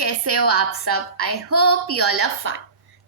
कैसे हो आप सब। I hope you all are fine.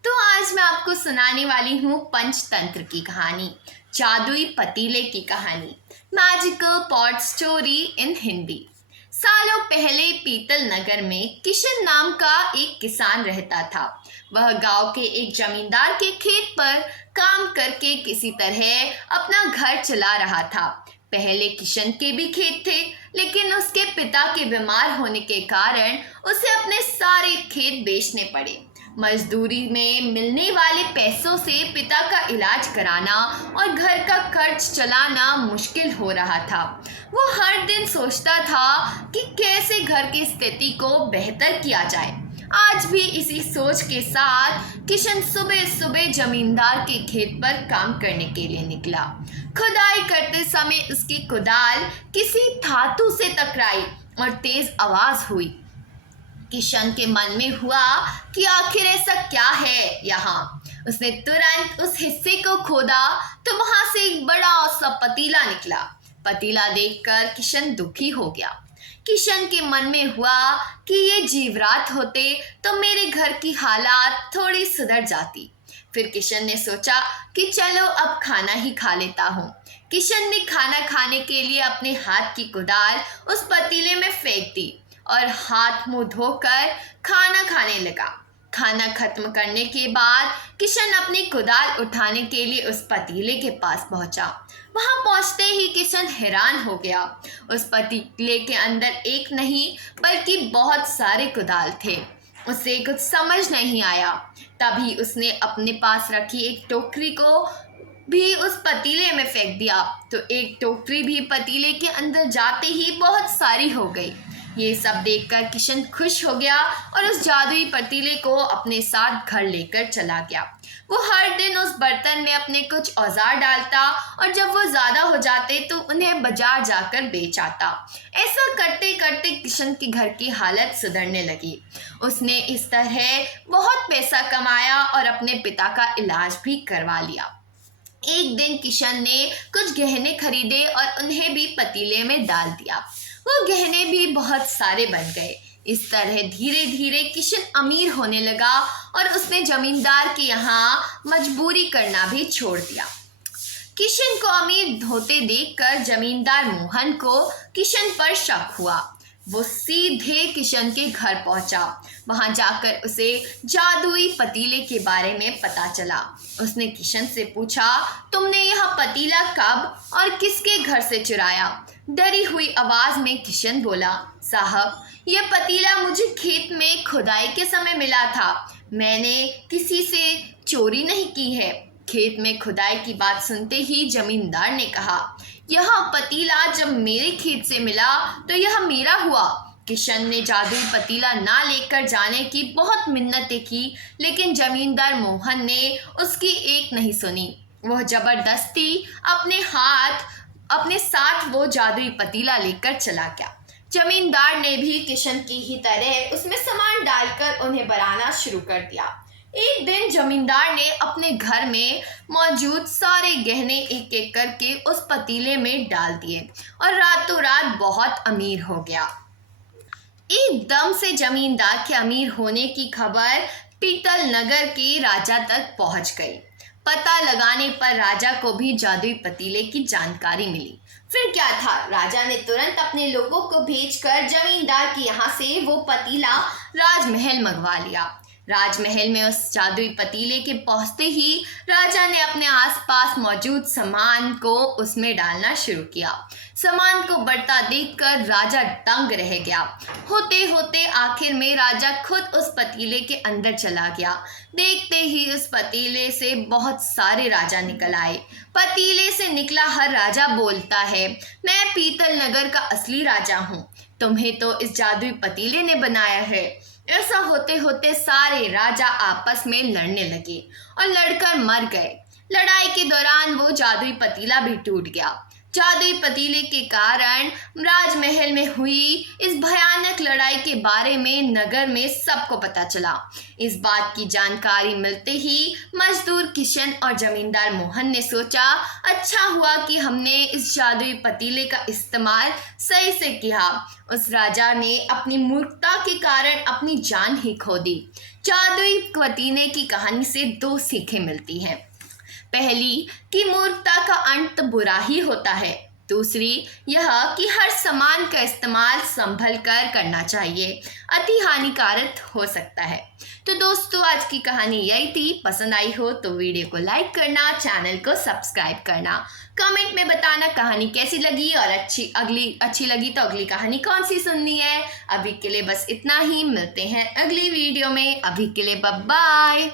तो आज मैं आपको सुनाने वाली हूँ पंचतंत्र की कहानी, जादुई पतीले की कहानी, magical pot story in Hindi. सालों पहले पीतल नगर में किशन नाम का एक किसान रहता था। वह गांव के एक जमींदार के खेत पर काम करके किसी तरह अपना घर चला रहा था। पहले किशन के भी खेत थे, लेकिन उसके पिता के बीमार होने के कारण उसे अपने सारे खेत बेचने पड़े। मजदूरी में मिलने वाले पैसों से पिता का इलाज कराना और घर का खर्च चलाना मुश्किल हो रहा था। वो हर दिन सोचता था कि कैसे घर की स्थिति को बेहतर किया जाए। आज भी इसी सोच के साथ किशन सुबह सुबह जमींदार के खेत पर काम करने के लिए निकला। खुदाई करते समय उसकी कुदाल किसी धातु से टकराई और तेज आवाज हुई। किशन के मन में हुआ कि आखिर ऐसा क्या है यहाँ। उसने तुरंत उस हिस्से को खोदा तो वहां से एक बड़ा सा पतीला निकला। पतीला देखकर किशन दुखी हो गया। किशन के मन में हुआ कि ये जीवरात होते तो मेरे घर की हालात थोड़ी सुधर जाती। फिर किशन ने सोचा कि चलो अब खाना ही खा लेता हूँ। किशन ने खाना खाने के लिए अपने हाथ की कुदाल उस पतीले में फेंक दी और हाथ मुंह धोकर खाना खाने लगा। खाना खत्म करने के बाद किशन अपनी कुदाल उठाने के लिए उस पतीले के पास पहुंचा। वहां पहुंचते ही किशन हैरान हो गया। उस पतीले के अंदर एक नहीं बल्कि बहुत सारे कुदाल थे। उसे कुछ समझ नहीं आया। तभी उसने अपने पास रखी एक टोकरी को भी उस पतीले में फेंक दिया तो एक टोकरी भी पतीले के अंदर जाते ही बहुत सारी हो गई। ये सब देखकर किशन खुश हो गया और उस जादुई पतीले को अपने साथ घर लेकर चला गया। वो हर दिन उस बर्तन में अपने कुछ औजार डालता और जब वो ज़्यादा हो जाते तो उन्हें बाजार जाकर बेच आता। ऐसा करते करते किशन के घर की हालत सुधरने लगी। उसने इस तरह बहुत पैसा कमाया और अपने पिता का इलाज भी करवा लिया। एक दिन किशन ने कुछ गहने खरीदे और उन्हें भी पतीले में डाल दिया। वो गहने भी बहुत सारे बन गए। इस तरह धीरे धीरे किशन अमीर होने लगा और उसने जमींदार के यहाँ मजबूरी करना भी छोड़ दिया। किशन को अमीर होते देखकर जमींदार मोहन को किशन पर शक हुआ। वो सीधे किशन के घर पहुंचा। वहां जाकर उसे जादुई पतीले के बारे में पता चला। उसने किशन से पूछा, तुमने यह पतीला कब और किसके घर से चुराया? डरी हुई आवाज में किशन बोला, साहब, यह पतीला मुझे खेत में खुदाई के समय मिला था। मैंने किसी से चोरी नहीं की है। खेत में खुदाई की बात सुनते ही जमींदार ने कहा, यह पतीला जब मेरे खेत से मिला तो यह मेरा हुआ। किशन ने जादुई पतीला ना लेकर जाने की बहुत मिन्नतें की, लेकिन जमींदार मोहन ने उसकी एक नहीं सुनी। वह जबरदस्ती अपने साथ वो जादुई पतीला लेकर चला गया। जमींदार ने भी किशन की ही तरह उसमें सामान डालकर उन्हें बनाना शुरू कर दिया। एक दिन जमींदार ने अपने घर में मौजूद सारे गहने एक एक करके उस पतीले में डाल दिए और रातों रात बहुत अमीर हो गया। एकदम से जमींदार के अमीर होने की खबर पीतल नगर के राजा तक पहुंच गई। पता लगाने पर राजा को भी जादुई पतीले की जानकारी मिली। फिर क्या था, राजा ने तुरंत अपने लोगों को भेजकर जमींदार के यहाँ से वो पतीला राजमहल मंगवा लिया। राजमहल में उस जादुई पतीले के पहुंचते ही राजा ने अपने आसपास मौजूद सामान को उसमें डालना शुरू किया। सामान को बढ़ता देखकर राजा दंग रह गया। होते होते आखिर में राजा खुद उस पतीले के अंदर चला गया। देखते ही उस पतीले से बहुत सारे राजा निकल आए। पतीले से निकला हर राजा बोलता है, मैं पीतल नगर का असली राजा हूँ। तुम्हें तो इस जादुई पतीले ने बनाया है। ऐसा होते होते सारे राजा आपस में लड़ने लगे और लड़कर मर गए। लड़ाई के दौरान वो जादुई पतीला भी टूट गया। जादुई पतीले के कारण राजमहल में हुई इस भयानक लड़ाई के बारे में नगर में सबको पता चला। इस बात की जानकारी मिलते ही मजदूर किशन और जमींदार मोहन ने सोचा, अच्छा हुआ कि हमने इस जादुई पतीले का इस्तेमाल सही से किया। उस राजा ने अपनी मूर्खता के कारण अपनी जान ही खो दी। जादुई पतीले की कहानी से 2 सीखें मिलती हैं। पहली कि मूर्खता का अंत बुरा ही होता है। दूसरी यह कि हर सामान का इस्तेमाल संभल कर करना चाहिए, अति हानिकारक हो सकता है। तो दोस्तों आज की कहानी यही थी। पसंद आई हो तो वीडियो को लाइक करना, चैनल को सब्सक्राइब करना, कमेंट में बताना कहानी कैसी लगी और अच्छी लगी तो अगली कहानी कौन सी सुननी है। अभी के लिए बस इतना ही, मिलते हैं अगली वीडियो में। अभी के लिए बाय बाय।